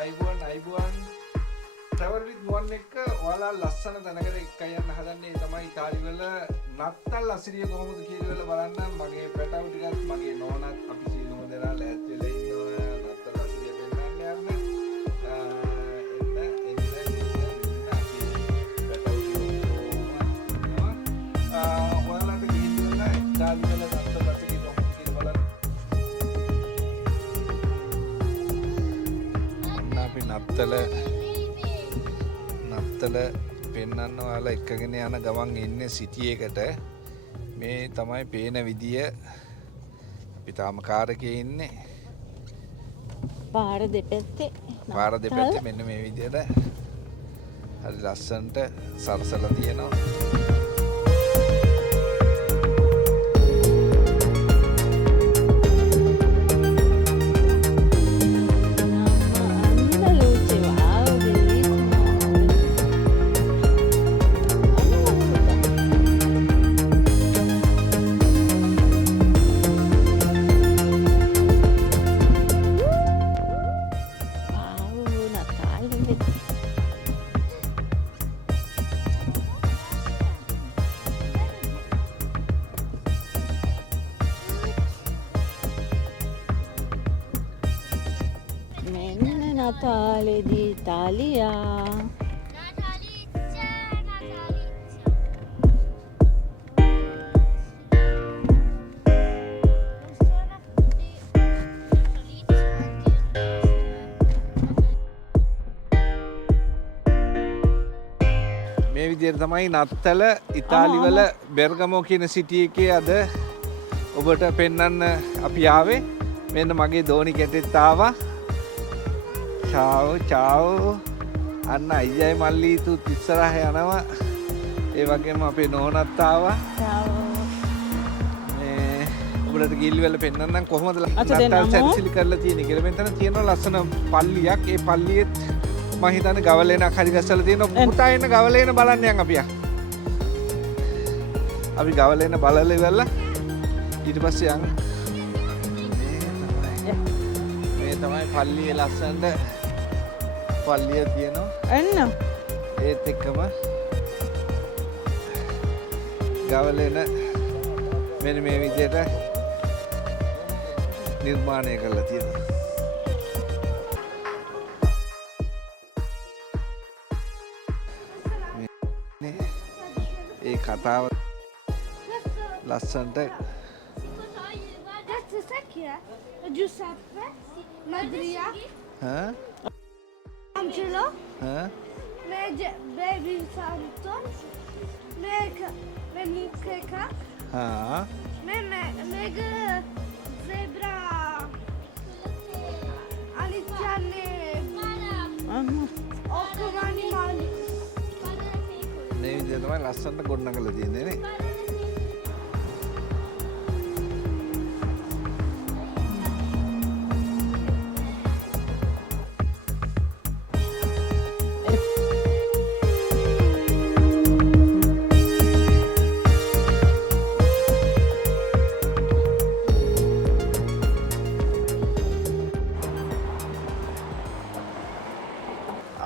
අයිබුවන් travel with one එක ඔයාලා ලස්සන තැනකට එක්කයි යන්න හදන්නේ. තමයි ඉතාලි වල නත්තල් අසිරිය කොහොමද කියලා බලන්න. මගේ පැටව ටිකත් මගේ නෝනත් අපි සියලුම දෙනා ලෑස්ති වෙලා ඉන්නවා නත්තල් අසිරිය පෙන්නන්න යන්න. ඔයාලට ගිහින් ඉතාලි වල නත්තල් අසිරිය කොහොමද කියලා බලන්න. අපි නත්තල පෙන්වන්න ඔයාලා එක්කගෙන යන ගමන් ඉන්නේ සිටි එකට. මේ තමයි පේන විදිය. අපි තාම කාර් එකේ ඉන්නේ. පාර දෙපැත්තේ මෙන්න මේ විදියට හරි ලස්සනට සරසලා තියෙනවා. Natale d'Italia. මේ විදිහට තමයි නත්තල ඉතාලි වල බෙර්ගමෝ කියන සිටි එකේ අද ඔබට පෙන්වන්න අපි ආවේ. මෙන්න මගේ දෝනි කැටෙත් ආවා. චාව් අන්න අයියයි මල්ලීතුත් ඉස්සරහ යනවා. ඒ වගේම අපේ නෝනත් ආවා. මේ ඔබට ගිල්ලි වල පෙන්නන්නම් කොහොමද නත්තල් සැරසිලි කරලා තියෙන්නේ කියලා. මෙතන තියෙනවා ලස්සන පල්ලියක්. ඒ පල්ලියෙත් මම හිතන්නේ ගවලේනක් හරි ගස්සලා තියෙනවා. පුතා එන්න ගවලේන බලන්න යන් අපි. අපි ගවලේන බලලා ඉවරලා ඊට පස්සේ යන් මේ තමයි පල්ලියේ ලස්සනට පල්ලිය තියෙනවා. එන්න. ඒත් එක්කම ගවලේන මෙන්න මේ විදිහට නිර්මාණය කරලා තියෙනවා. ඒ කතාව ලස්සනට Giuseppe, Madria, Angelo, Baby Santo, Mekeka, Meg Zebra, Aliziane, Octomani Mali. මේ විදිහට තමයි ලස්සනට ගොඩනගලා තියෙන්නේ නේ.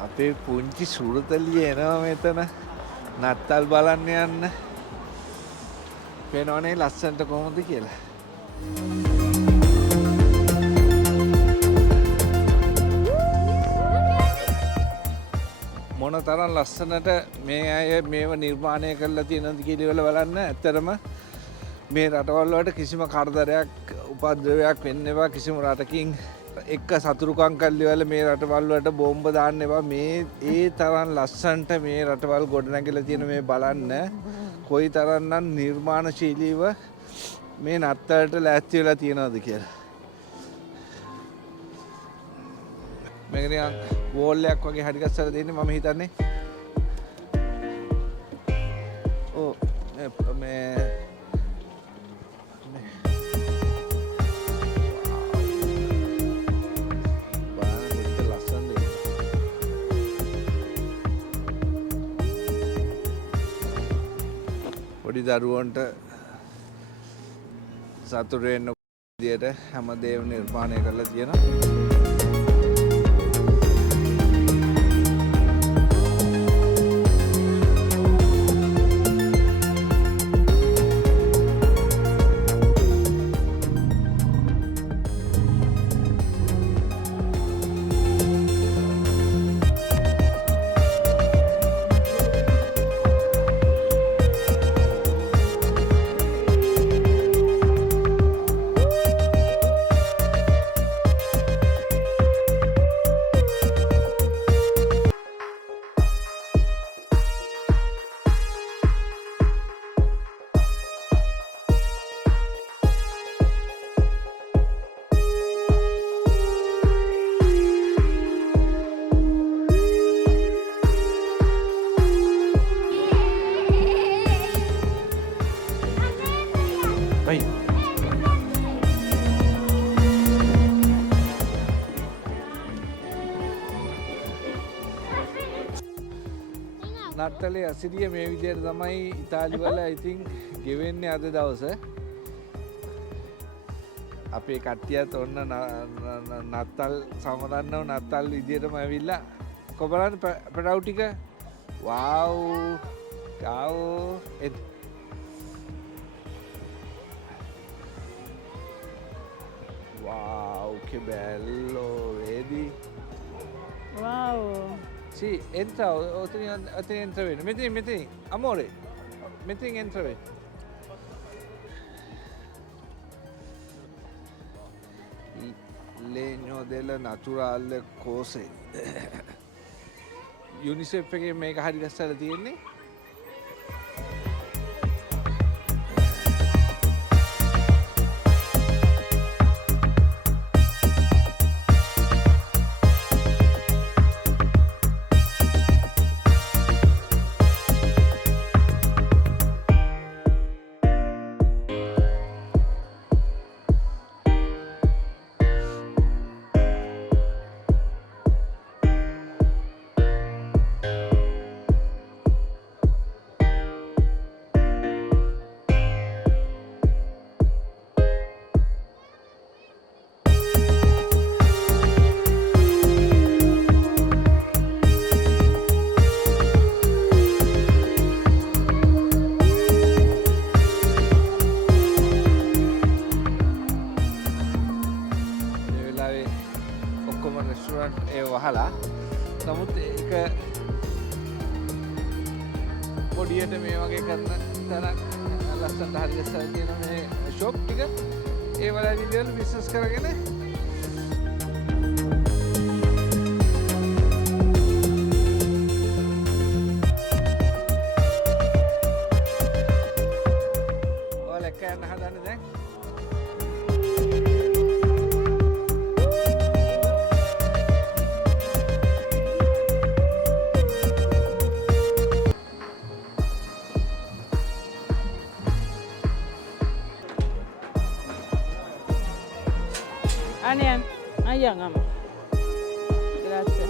අපේ පුංචි සුරතලිය එනවා මෙතන නත්තල් බලන්න යන්න. පේනවනේ ලස්සනට කොහොමද කියලා. මොන තරම් ලස්සනට මේ අය මේව නිර්මාණය කරලා තියෙනවද කියලා බලන්න. ඇත්තටම මේ රටවල් වලට කිසිම කරදරයක් උපද්‍රවයක් වෙන්න එපා. කිසිම රටකින් එක්ක සතුරුකම් කල්ලිවල මේ රටවල් වලට බෝම්බ දාන්න එපා. මේ ඒ තරම් ලස්සනට මේ රටවල් ගොඩනැගිලා තියෙන මේ බලන්න කොයි තරම්නම් නිර්මාණශීලීව මේ නත්තලට ලෑස්ති වෙලා තියෙනවද කියලා. මේක නිකන් වෝල් එකක් වගේ හරි ගස්සලා දෙන්නේ මම හිතන්නේ. ඔව් මේ පොඩි දරුවන්ට සතුටු වෙන්න විදියට හැමදේම නිර්මාණය කරලා තියෙනවා. නත්තලේ අසිරිය මේ විදියට තමයි ඉතාලි වල ඉතින් ගෙවෙන්නේ අද දවස. අපේ කට්ටියත් ඔන්න නත්තල් සමරන්නව නත්තල් විදියටම ඇවිල්ලා කොබලන් පැටව් ටික වව් ගව් wow che bello vedi Wow. sì entra entra bene metti amore metti entra bene legno della naturale cose UNICEF එකේ මේක හරි ගස්සලා තියෙන්නේ වහලා නමුත් ඒක පොඩියට මේ වගේ කරන තැනක් ලස්සනට හරි ගස්සලා තියෙන මේ ෂොප් ටික ඒ වල විදිහට බිස්නස් කරගෙන ඔයාලා එක යන්න හදන්නේ දැන් Anian, ayan ama. Grazie.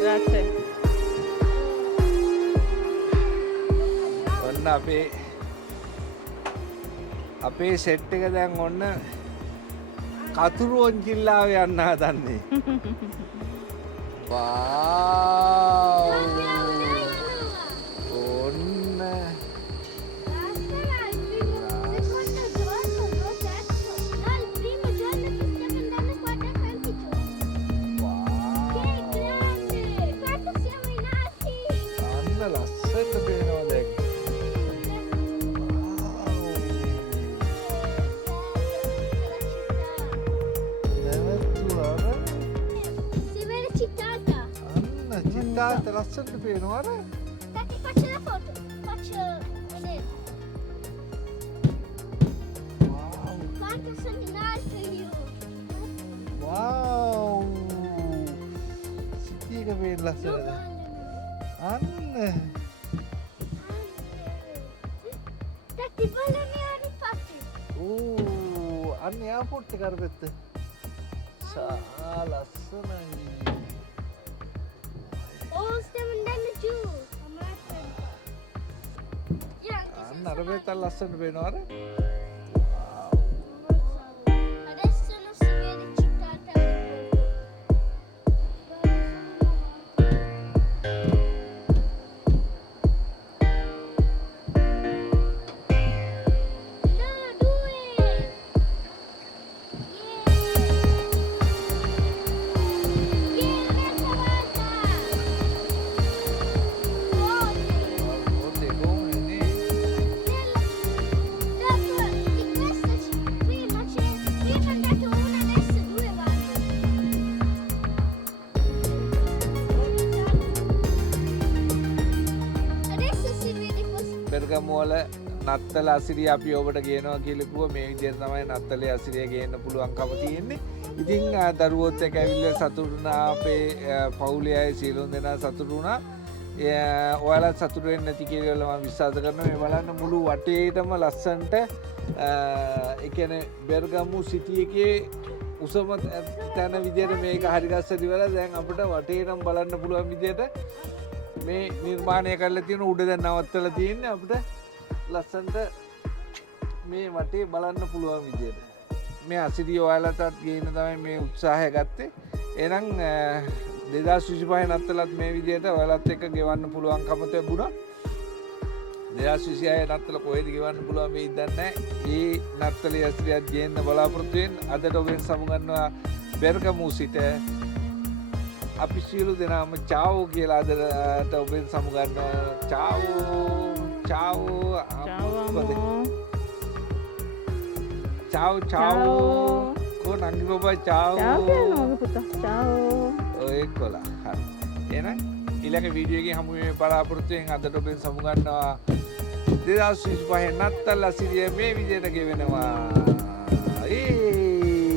Grazie. ඔන්න අපේ සෙට් එක දැන් ඔන්න කතුරු ඔන්චිල්ලාව යන්න හදන්නේ. වාව්. ඔන්න ලස්සනට පේනවා දැන්. නැවතුවා අන්න චිත්තාත ලස්සනට පේනවා අර. Tati, faccio la foto. Faccio vedere. Quanto sono in alto io. වව්. සිටියක පේන ලස්සනද? අන්න Tati, ballami a rifatti. අන්න එයාපෝට් එක අර පැත්ත. ලස්සනයි. Oh, stiamo andando giù. අන්න අර පැත්ත ලස්සනට පේනවා අර. Adesso non si vede città බෙල්ගමුවල නත්තල අසිරිය අපි ඔබට ගේනවා කියලා කිව්වා මේ විදිහට තමයි නත්තලේ අසිරිය ගේන්න පුළුවන්කම තියෙන්නේ. ඉතින් දරුවොත් එක්ක ඇවිල්ලා සතුටු වුණා අපේ පවුලේ අය සියලුම දෙනා සතුටු වුණා. ඔයාලත් සතුටු වෙන්නේ නැති කියලා මම විශ්වාස කරනවා. මේ බලන්න මුළු වටේටම ලස්සනට ඒ කියන්නේ බෙල්ගමු සිටි එකේ උසම තැන විදියට මේක හරිගස්සට වෙලා දැන් අපිට වටේටම බලන්න පුළුවන් විදියට මේ නිර්මාණය කරලා තියෙන උඩ දැන් නවත්තලා තියෙන්නේ අපිට ලස්සනට මේ වටේ බලන්න පුළුවන් විදියට. මේ අසිරිය ඔයාලටත් ගේන්න තමයි මේ උත්සාහය ගත්තේ. එහෙනම් 2025 නත්තලත් මේ විදියට ඔයාලත් එක්ක ගෙවන්න පුළුවන්කම තිබුණා. 2026 නත්තල කොහෙද ගෙවන්න පුළුවන් වෙයිද දන්නේ නැහැ. ඒ නත්තලේ අසිරියක් ගේන්න බලාපොරොත්තු වෙන අදට ඔබෙන් සමුගන්නවා බෙරගමු සිට අපි සියලු දෙනාම චාවෝ කියලා අදට ඔබෙන් සමුගන්නවා. චාවෝ චාවෝ Ciao amo. චාවෝ චාවෝ කෝ නංගි බබා Ciao චාවෝ piano puta. Ciao. ඔය කොලා හරි එහෙනම් ඊළඟ වීඩියෝ එකේ හමු වෙන බලාපොරොත්තු වෙන අදට ඔබෙන් සමුගන්නවා 2025 නත්තල් අසිරිය මේ විදියට ගෙවෙනවා.